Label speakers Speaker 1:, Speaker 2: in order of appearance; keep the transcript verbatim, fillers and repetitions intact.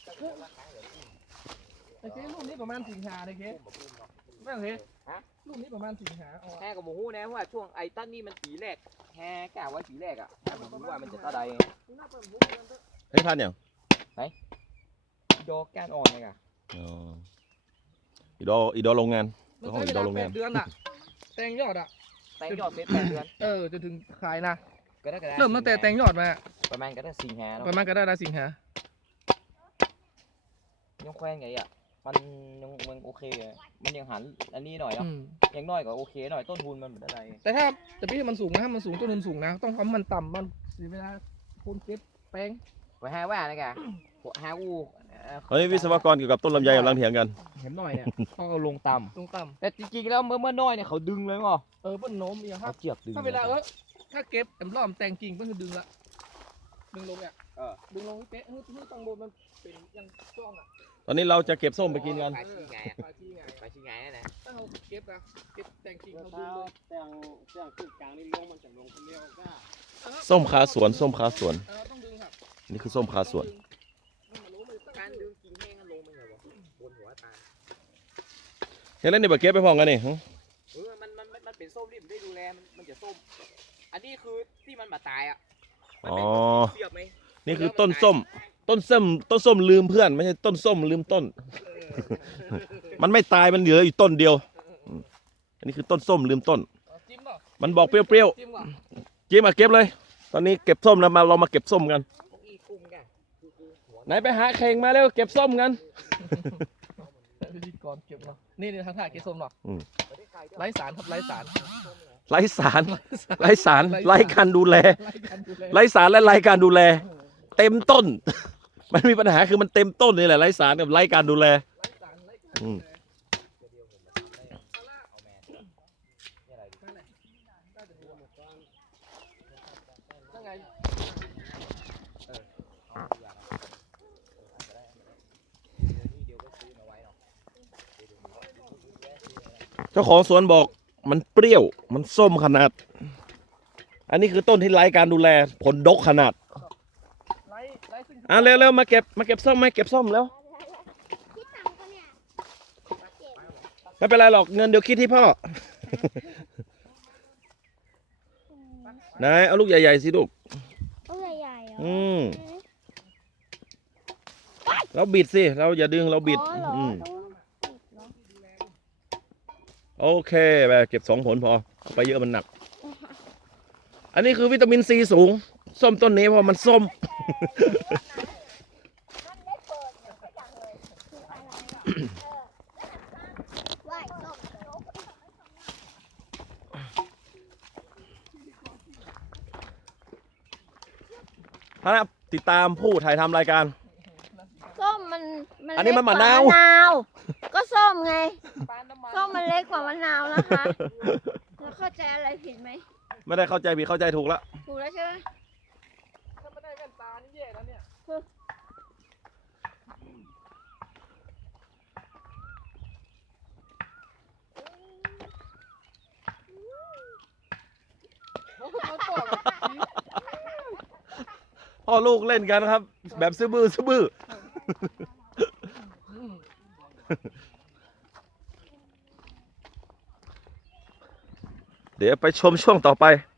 Speaker 1: ไอ้เครุ่นนี้ประมาณสิงหาเลยเคแม่งเคฮะรุ่นนี้ประมาณสิงหา
Speaker 2: แห่กับหมูนะว่าช่วงไอ้ต้นนี่มันปีแรกแห่กะไว้ปีแรกอ่ะผมรู้ว่ามันจะตาใด
Speaker 3: เฮ้ยพันอย่าง
Speaker 2: ไหนดอกก้านอ่อนเลยอ่ะ
Speaker 3: อ๋ออีดออีดอโรงงาน
Speaker 1: มันใช้เวลาแปดเดือนอ่ะแตงยอดอ่ะ
Speaker 2: แตงยอดเป็นแปดเดือน
Speaker 1: เออจนถึงขายนะ
Speaker 2: เ
Speaker 1: ริ่มตั้งแต่แตงยอดมา
Speaker 2: ประมาณก็ได้สิงหา
Speaker 1: ประมาณก็ได้ได้สิงหา
Speaker 2: ยังแคว้นไงอ่ะมันยังมันโอเคมันยังหันอันนี้หน่อยเนาะยังน้อยกว่าโอเคหน่อยต้นทุนมันเป็นอะไร
Speaker 1: แต่ถ้าแต่พี่มันสูงนะมันสูงต้นทุนสูงนะต้องทำมันต่ำมันเสียเวลาคนเก็บแป้ง
Speaker 2: ไปหาว่านะแกหาอู
Speaker 3: เฮ้ยวิศวกรเกี่ยวกับต้นลำไยกำลังเถียงกัน
Speaker 2: เห็นหน่อยเนี่ยต้องเอาลงต่
Speaker 1: ำลงต่ำ
Speaker 2: แต่จริงๆแล้วเมื่อเมื่อน้อยเนี่ยเขาดึงเลยมั้ง
Speaker 1: เออเพิ่นโน้มอย่างครับ
Speaker 2: เจียบดึง
Speaker 1: ถ้าเวลาเออถ้าเก็บแอมล้อมแตงกิ่งเพิ่นคือดึงละดึงลงเนี่ยเออดึงลงเป๊ะเฮ้ยเฮ้ยตังโบมันเป็นยังช่องอ่ะ
Speaker 3: ตอนนี้เราจะเก็บส้มไปกินกัน
Speaker 2: ไปชี้ไงไปชี้ไงไปชี้ไงนะ
Speaker 1: ถ้าเราเก็บนะเก็บแตงกิ่งเขาดึงเลย
Speaker 4: แตงแตงขึ้นกลางนี่ลงมันจะลงคนเดียวก็
Speaker 3: ส้มคาสวนส้มคาสวน
Speaker 1: ต้องดึงครับ
Speaker 3: นี่คือส้มคาสวน
Speaker 2: การดึงกิ่งแห้งกันลงมันเหรอบนหัวตา
Speaker 3: เฮ้ยแล้วนี่แบบเก็บไปพร้อมกันนี่
Speaker 2: เออมันมันมันเป็นส้มที่ผมได้ดูแลมันมันจะส้มอันนี้คือที่มันบาดตายอ่ะ
Speaker 3: อ๋อนี่คือต้นส้มต้นส้มต้นส้มลืมเพื่อนไม่ใช่ต้นส้มลืมต้นมันไม่ตายมันเหลืออยู่ต้นเดียวอันนี้คือต้นส้มลืมต้นมันบอกเปรี้ยวๆจิ้มมาเก็บเลยตอนนี้เก็บส้มแล้วมาเรามาเก็บส้มกันไหนไปหาเข่งมาแล้วเก็บส้มกัน
Speaker 1: พิธีกรเก็บเนาะนี่นี่ทางถ่ายเก็บส้มเนาะไร้สารครับไร้สาร
Speaker 3: ไร้สารไร้สารไร้การดูแลไร้สารและไร้การดูแลเต็มต้นมันมีปัญหาคือมันเต็มต้นนี่แหละไร้สารกับไร้การดูแลเจ้าของสวนบอกมันเปรี้ยวมันส้มขนาดอันนี้คือต้นที่ไร้การดูแลผลดกขนาดอ่ะเร็วๆมาเก็บมาเก็บส้มมาเก็บส้มแล้วไม่เป็นไรหรอกเงินเดี๋ยวคิดที่พ่อ นายเอาลูกใหญ่ๆสิลูก
Speaker 5: ลูกใหญ่ๆ
Speaker 3: อืมเราบิดสิเราอย่าดึงเราบิดอืมโอเคไปเก็บสองผลพอไปเยอะมันหนักอันนี้คือวิตามินซีสูงส้มต้นนี้เพราะมันส้มพระติดตามผู้ถ่ายทำรายการ
Speaker 5: ส้มมัน
Speaker 3: อันนี้มันมะนาว
Speaker 5: ก็ส้มไงส้มมันเล็กกว่ามะนาวนะคะเราเข้าใจอะไรผิดไหม
Speaker 3: ไม่ได้เข้าใจผิดเข้าใจถูกแล้ว
Speaker 5: ถูกแล้วใช่ไหม
Speaker 1: ถ้าไม่ได้แว่นตานี่แย่แล้วเนี่ย
Speaker 3: พ่อลูกเล่นกันครับแบบซื้อบื้อซื้อบื้อเดี๋ยวไปชมช่วงต่อไป